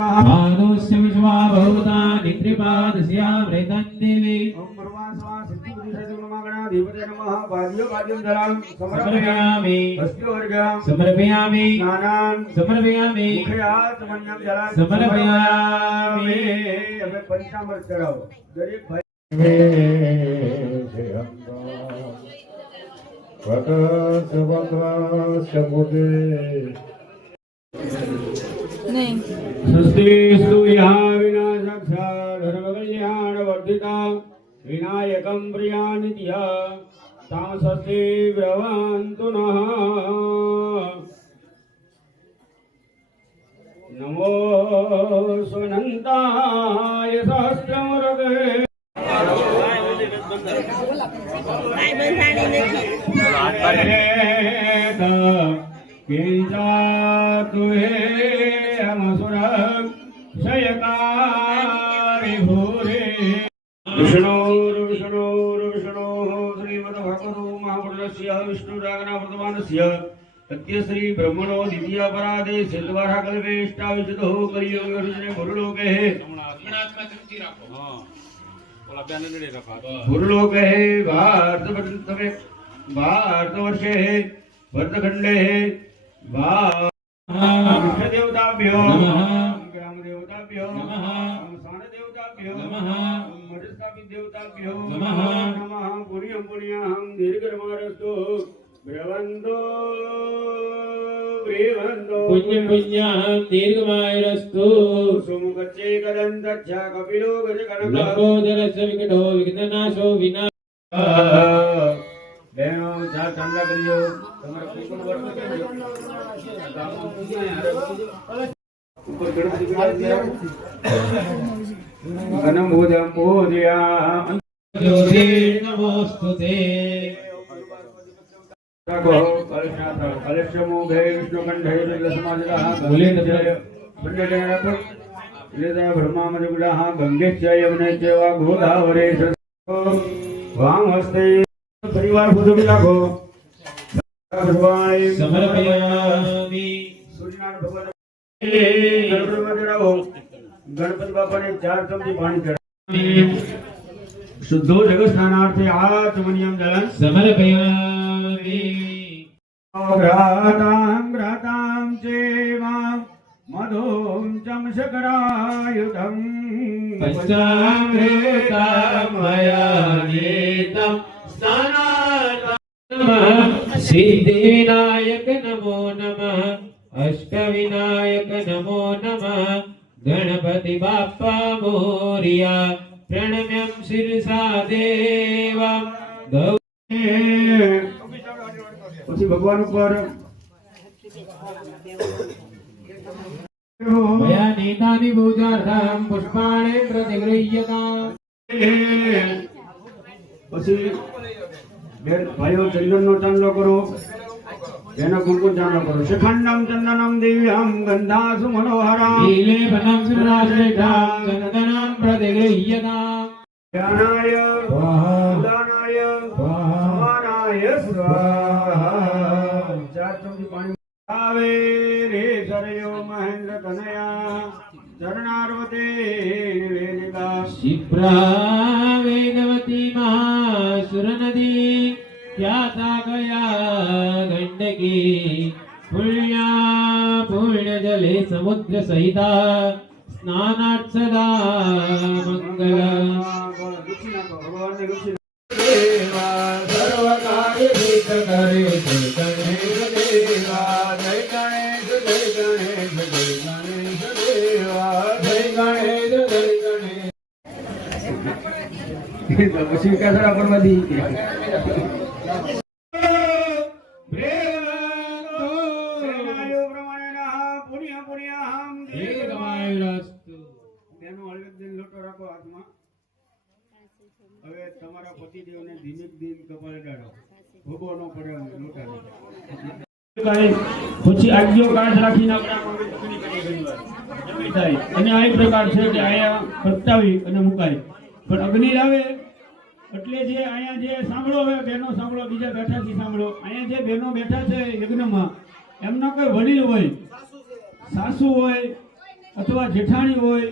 आदोस्य विश्वा भूतानि त्रिपादस्या वृतं देवी ओम परमात्मा सिद्धि विशेषगुणमागणा देवते नमः वाद्यो वाद्यं धरां समर्पयामि वस्त्रोर्घ्यं समर्पयामि स्नानं समर्पयामि मुखयात्मन्यं जलं समर्पयामि હવે પંચામૃત ચડાવો દરેક ભાઈ नहीं स्वस्तिस्तु यः विनाशक्षात् सर्वकल्याणवर्धिता विनायकं प्रियानित्य तां स्वस्ति ब्रवन्तु नः नमो स्वनन्ताय सहस्रमृगे किंचातु हे अमसुर शयकारी भूरे विष्णु श्रीमद्भगवतो महापुरुषस्य विष्णुरागनावर्तमानस्य सत्य श्री ब्रह्मणो द्वितीय अपराधे सिद्धवारा कल्पेष्टाविशतो कलियुगे गुरुलोके गुरुलोके भारतवर्षे भरतखंडे देवताभ्यो ग्राम देवताभ्यो स्थान देवताभ्यो मठस्थापित देवताभ्यो नमः पुण्यं पुण्याहं दीर्घमारस्तु ब्रवन्तो पुण्यं पुण्याहं दीर्घमायुरस्तु सुमुखच्चे कदन्तच्च कपिलो गजकनक लंबोदरस्य विकटो विघ्ननाशो विना બેનો જા ચાંદલા કરીજો તમારે કુકુમ વર્ક કરજો ગામમાં પૂજા ઉપર ગણપતિ ગણમ ભોજમ ભોજયા ज्योति नमोस्तुते कलशमोघे विष्णुकण्ठे लसमाजः मूलेन्द्रय पण्डितेन हृदय ब्रह्मामजुगुडः गङ्गेश्च यमुनेश्च वा गोदावरे वामहस्ते परिवार पूजो लागो भगवान समर्पयामि सूर्यनारायण भगवान गणपति बापा ने 4 चमची पानी चढ़ावे शुद्धो जगत स्नानार्थे आचमनीयं जलं समर्पयामि घ्रातां चेवां मधुं चमशकरायुधं पंचामृतमया नीतं स्नानार्थं सिद्धिविनायक नमो नमः अष्टविनायक नमो नमः गणपति बाप्पा मोरिया प्रणम्यं शिरसा देवं પછી ભગવાન ઉપર मया नीतानि पूजार्थं पुष्पाणि प्रतिगृह्यताम् પછી બેન ભાઈઓ ચંદનનો ચાંદલો કરો બેનો કુમકુમ ચાંદલો કરો શિખંડમ ચંદનમ દિવ્યમ ગંધાસુ મનોહરમ नीलेपनं सुराश्रेष्ठं चन्दनं प्रतिगृह्यताम् ज्ञानाय दानाय समानाय स्वाहा चार चमची पाणी आवे रे सरयो महेंद्र तनया चरणार्वते वेदिका शिप्रा वेदवती महासुरनदी ख्याता गया गण्डकी पुण्या पुण्यजले समुद्र सहिता स्नानात् सदा मंगल भगवान ने गुच्छी देवा सर्वकार्य हित करे जय गणेश देवा जय गणेश जय गणेश जय गणेश देवा जय गणेश जय गणेश પછી કાસરા પરમાદી હવે તમારા પતિદેવને ધીમે ધીમે કપાળે ડાળો ભોગો ન પડે લોટાને પછી આજ્ઞો કાઢ રાખીને આપણે જમી થાય અને આ પ્રકાર છે કે આયા પ્રગટાવી અને મુકાય પણ અગ્નિ લાવે એટલે જે અહીંયા જે સાંભળો હવે બહેનો સાંભળો બીજા બેઠા છે સાંભળો અહીંયા જે બહેનો બેઠા છે યજ્ઞમાં એમના કોઈ વડીલ હોય સાસુ હોય અથવા જેઠાણી હોય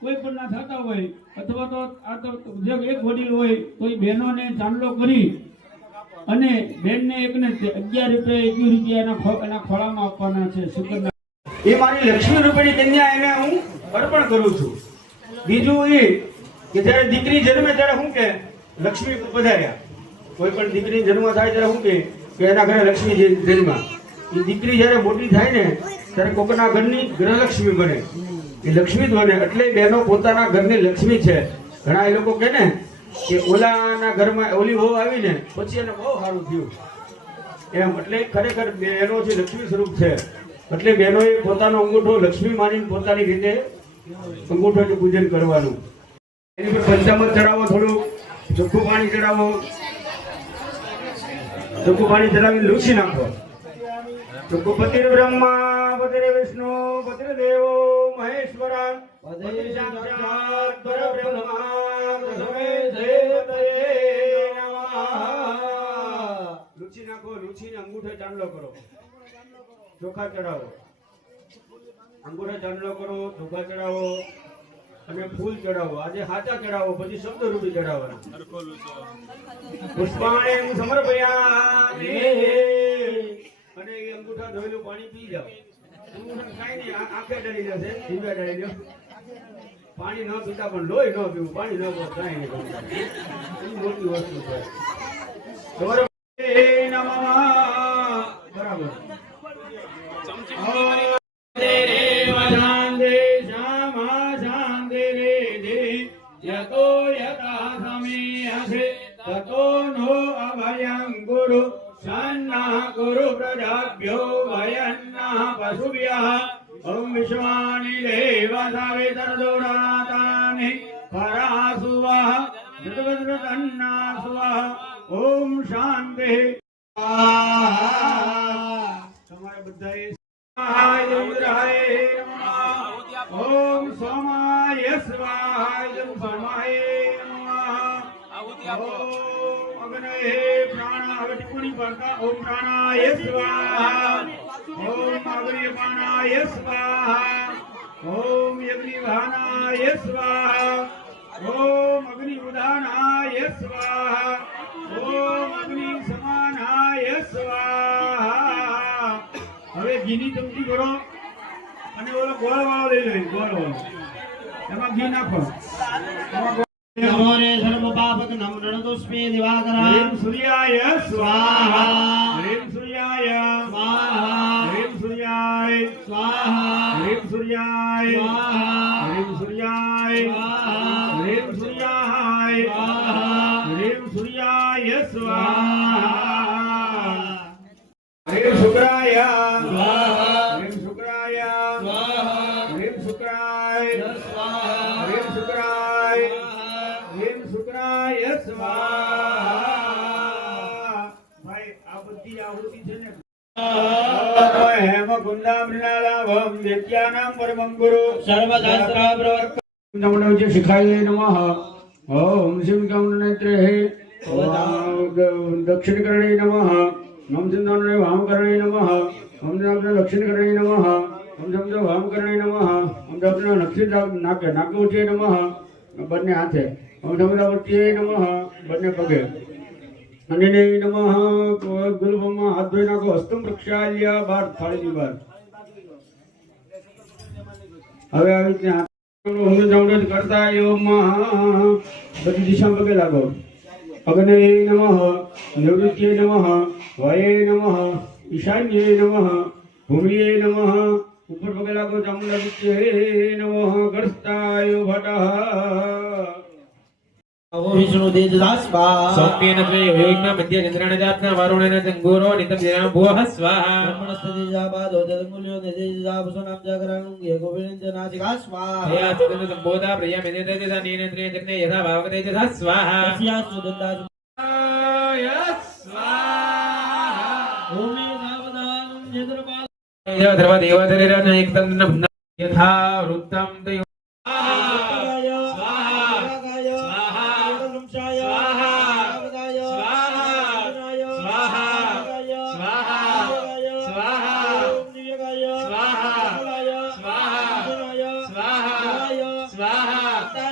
કોઈ પણ ના થતા હોય અથવા તો આ તો જે એક વડીલ હોય કોઈ બહેનોને ચાંદલો કરી અને બેનને એકને 11 રૂપિયા 21 રૂપિયા એના ખોળામાં આપવાના છે શુકરના. એ મારી લક્ષ્મી રૂપેની કન્યા એને હું અર્પણ કરું છું. બીજું એ કે જ્યારે દીકરી જન્મે ત્યારે શું કે લક્ષ્મી પધાર્યા. કોઈ પણ દીકરી જન્મ થાય ત્યારે શું કે એના ઘરે લક્ષ્મી જન્મા. એ દીકરી જ્યારે મોટી થાય ને ત્યારે કોકના ઘરની ગૃહલક્ષ્મી બને. એ લક્ષ્મી જ બને. એટલે બહેનો પોતાના ઘરની લક્ષ્મી છે. ઘણા એ લોકો કહે ને કે ઓલાના ઘરમાં ઓલી વહુ આવીને પછી એને બહુ સારું થયું એમ. એટલે ખરેખર બહેનો છે લક્ષ્મી સ્વરૂપ છે. એટલે બહેનોએ પોતાનો અંગૂઠો લક્ષ્મી માનીને પોતાની રીતે અંગૂઠોથી પૂજન કરવાનું. એની પર પંચામૃત ચડાવો, થોડું ચોખ્ખું પાણી ચડાવો. ચોખ્ખું પાણી ચડાવીને લૂછી નાખો. ચોખ્ખું પતિર બ્રહ્મા પતિર વિષ્ણુ પતિર દેવો મહેશ્વરા પતિર સાક્ષાત પરબ્રહ્મા તસ્મૈ દેવતયે નમઃ. લૂછી નાખો. લૂછીને અંગૂઠે ચાંદલો કરો, ચોખા ચડાવો. અંગૂઠે ચાંદલો કરો, ચોખા ચડાવો અને ફૂલ ચડાવો. આજે હાચા ચડાવો, પછી શબ્દ રૂપી ચડાવવાના. પુષ્પાણિ સમર્પયામિ. અને એ અંગૂઠા ધોયેલું પાણી પી જાઓ. અંગૂઠા કાંઈ નહીં, આંખે ડળી જશે, જીભે ડળી લો. પાણી ન પીતા પણ લોહી ન પીવું, પાણી ન પીવું કાંઈ નહીં. મોટી વસ્તુ છે. બરાબર. યતો યથા સમીયસે તતો નો અભયં ગુરુ સન્નઃ ગુરુ પ્રજાભ્યો ભયન્નઃ પશુભ્યઃ. ઓમ વિશ્વાનિ દેવ સવિતરદુરાતાનિ પરાસુવઃ જગદ્રતન્નાસુવઃ. ઓમ શાંતિ. તમારે બધાએ સહાય ઇન્દ્રાય નમઃ. ઓમ સોમાય સ્વાહાય સોમાય નમઃ. ઓમ અગ્નયે પ્રાણ હવે ટિપ્પણી કરતા. ઓમ પ્રાણાય સ્વાહા. ઓમ અગ્નિપાનાય સ્વાહા. ઓમ યજ્ઞિવાહનાય સ્વાહા. ઓમ અગ્નિ ઉદાનાય સ્વાહા. ઓમ અગ્નિ સમાનાય સ્વાહા. હવે ઘીની ચમચી કરો અને ઓલો ગોળ વાળો લઈ લો. ગોળ વાળો એમાં ઘી નાખો. નમોરે સર્વ પાપક નમ રણદુષ્મે દિવાકરા. હ્રીમ સૂર્યાય સ્વાહા. હ્રીમ સૂર્યાય સ્વાહા. હ્રીમ સૂર્યાય સ્વાહા. હ્રીમ સૂર્યાય સ્વાહા. હ્રીમ સૂર્યાય સ્વાહા. હ્રીમ સૂર્યાય સ્વાહા. હ્રીમ સૂર્યાય સ્વાહા. હ્રીમ શુક્રાય સ્વાહા. હ્રીમ શુક્રાય સ્વાહા. હ્રીમ શુક્રાય સ્વાહા. હ્રીમ શુક્રાય હ્રીમ શુક્રાય સ્વાહા. ભાઈ આ બધી આહુતિ છે ને હેમ કુંડા મૃણાલાભમ નિત્યાનામ પરમં ગુરુ સર્વશાસ્ત્ર પ્રવર્તક. નમો જે શિખાય નમઃ. ઓમ શિવ ગૌનેત્રે દક્ષિણ કરણે નમઃ. નમ સિંધોને વામ કરણે નમઃ. ઓમ જપને દક્ષિણ કરણે નમઃ. ઓમ જપને વામ કરણે નમઃ. ઓમ જપને દક્ષિણ નાકે નાકે ઉઠીએ નમઃ. બંને હાથે. ઓમ જપને ઉઠીએ નમઃ. બંને પગે. અનિને નમઃ. ગુલભમાં હાથ ધોઈ નાખો. હસ્તમ પ્રક્ષાલ્ય બાર થાળીની બાર. હવે આવી રીતે ઊંડું કરતા યોગમાં બધી દિશામાં પગે લાગો. અગ્નયે નમઃ. નિવૃત્તિએ નમઃ. વાયે નમઃ. ઈશાન્યે નમઃ. ભૂમિએ નમઃ. ઉપર પગે લાગો. ચામુંડાદિત્યે નમઃ. ગર્સ્તાય ભટઃ. ઓમ વિષ્ણુ તેજસાસ્વા. સૌમ્યેન ત્વે યોગના મધ્ય ચંદ્રાણ જાતના વારુણેન ચંગોરો નિતમ જનામ ભુવઃ સ્વાહા. બ્રહ્મણસ્તેજાબાદો જલમૂલ્યો તેજસાપસોનામ જાગરાણું યે ગોવિંદ નાસિકા સ્વાહા. હયા સુદન સંબોધા પ્રિયા મેને તેજસા નીનેત્રે જગ્ને યથા ભાવક તેજસા સ્વાહા. તસ્યા સુદંતા સ્વાહા. ઓમ સાવધાનં યદ્રપાલ. ધર્મ દેવધરેરન એકતન્ન યથા વૃત્તમ તયો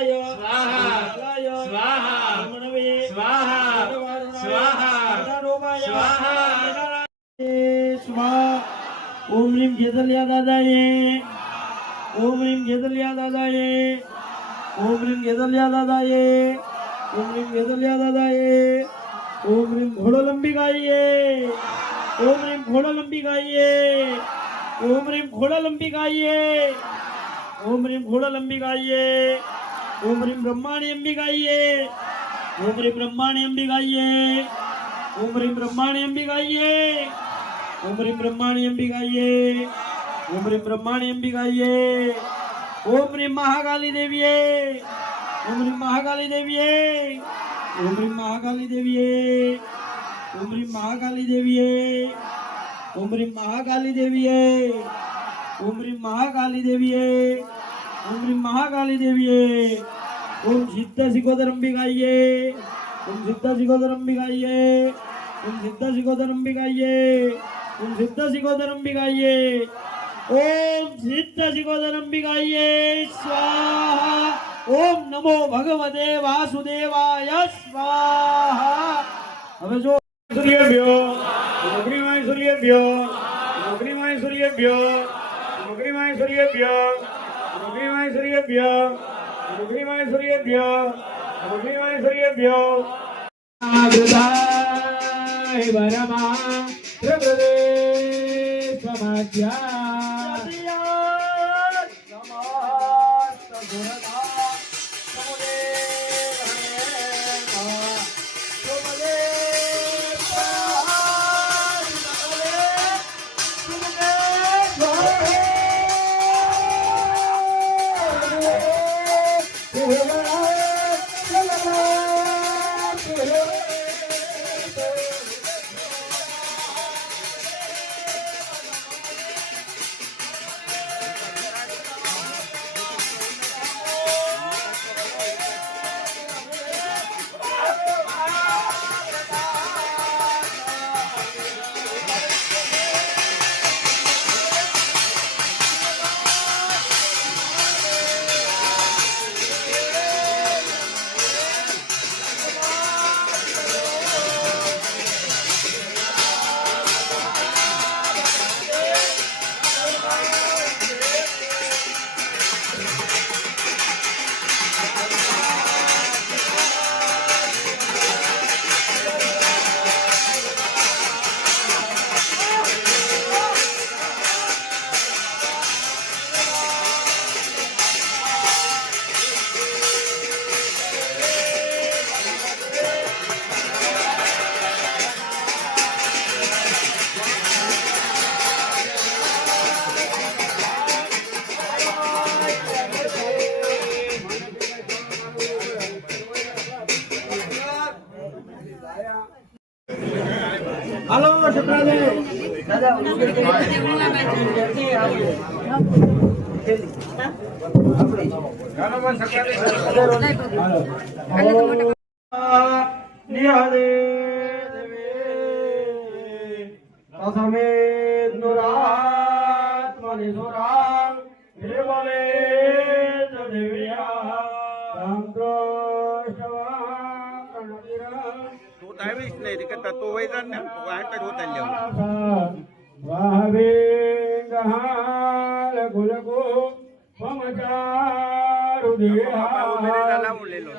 મંગલાય સ્વાહા મંગલાય સ્વાહા નમનવે સ્વાહા સ્વાહા સ્વાહા સ્વાહા સ્વાહા ઓમ રીમ જેતલિયા દાદાએ ઓમ રીમ જેતલિયા દાદાએ ઓમ રીમ જેતલિયા દાદાએ ઓમ રીમ જેતલિયા દાદાએ ઓમ રીમ ઘોડો લંબી ગાઈએ ઓમ રીમ ઘોડો લંબી ગાઈએ ઓમ રીમ ઘોડો લંબી ગાઈએ ઓમ રીમ ઘોડો લંબી ગાઈએ ઓમ રીમ બ્રહ્માણી અંબી ગાઈએ ઓમ રીમ બ્રહ્માણી અંબી ગાઈએ ઓમ રીમ બ્રહ્માણી અંબી ગાઈએ ઓમ રીમ બ્રહ્માણી અંબી ગાઈએ ઓમ રીમ બ્રહ્માણી અંબી ગાઈએ ઓમ રીમ મહાકાલી દેવીએ ઓમ રીમ મહાકાલી દેવીએ ઓમ રીમ મહાકાલી દેવીએ ઓમ રીમ મહાકાલી દેવીએ ઓમ રીમ મહાકાલી દેવીએ ઓમ રીમ મહાકાલી દેવીએ ઓમ રીમ મહાકાલી દેવીએ ઓમ સિદ્ધ સિકોદર અંબી ગાઈએ ઓમ સિદ્ધ સિકોદર અંબી ગાઈએ ઓમ સિદ્ધ સિકોદર અંબી ગાઈએ ઓમ સિદ્ધ સિકોદર અંબી ગાઈએ ઓમ સિદ્ધ સિકોદર અંબી ગાઈએ સ્વાહા ઓમ નમો ભગવતે વાસુદેવાય સ્વાહા હવે જો સૂર્યભ્યો અગ્નિમાય સૂર્યભ્યો અગ્નિમાય સૂર્યભ્યો અગ્નિમાય સૂર્યભ્યો અગ્નિમાય સૂર્યભ્યો અગ્નિમાય સૂર્યભ્યો અગ્નિમાય સૂર્યભ્યો આગૃતાય વરમા પ્રભૃતે સમાજ્યા હાલો શુક્રાદેવ આવીશ નહીં કે તો હોય જ ને વાંટ જ હોતા લેવું વાહવેંગહાલ ગુલગો પમચારુ દેહા લાવું લઈ લો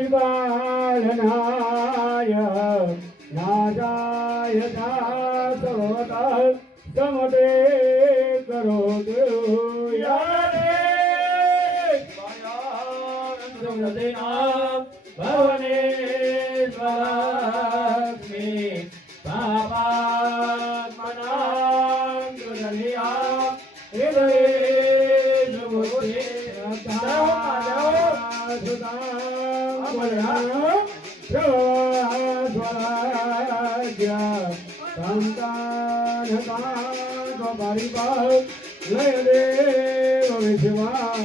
પરિપાલનાય નાદાય સર્વતઃ સમટે કરો દેવ યાદે ભવને સ્વરાગ્નિ પાપાત્મનાં દુર્નિયા હૃદયે સુબુદ્ધિ સ્વરાજ્ય સંતાન પરિભાવ લય દેવ વિશ્વા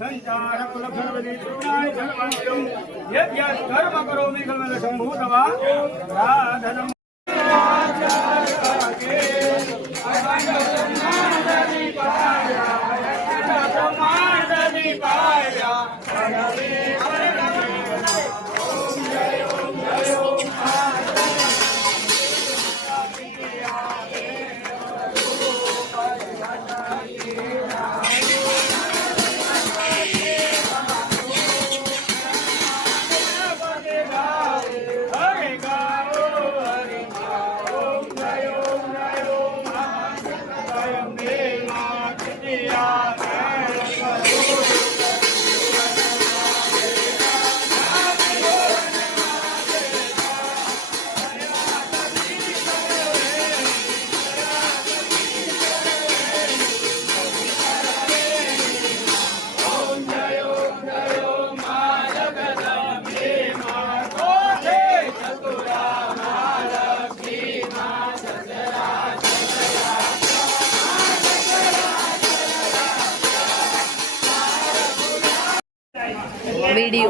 संचार धर्म करो शंभूतवा राधनम वीडियो